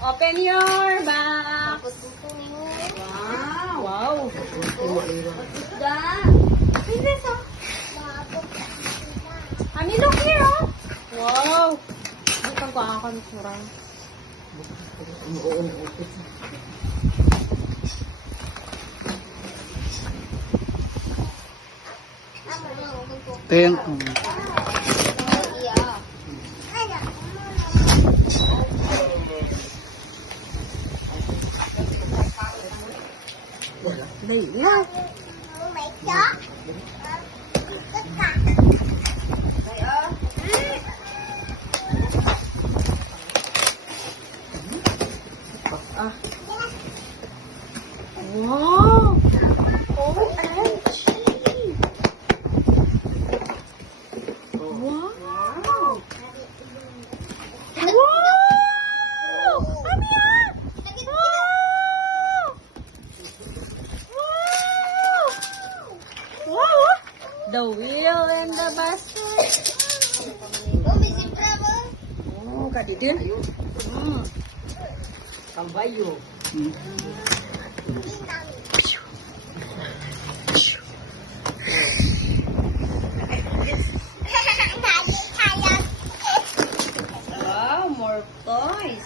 Open your box. Wow. Wow. What is this, oh? Ami, look here, oh. Wow. Bukan ko akan kurang. Ito yung... Wow. OMG. Wow. Wow. Amia. Wow. Wow. The wheel and the basket. Oh, kadidin. Kambayo. Wow, more toys.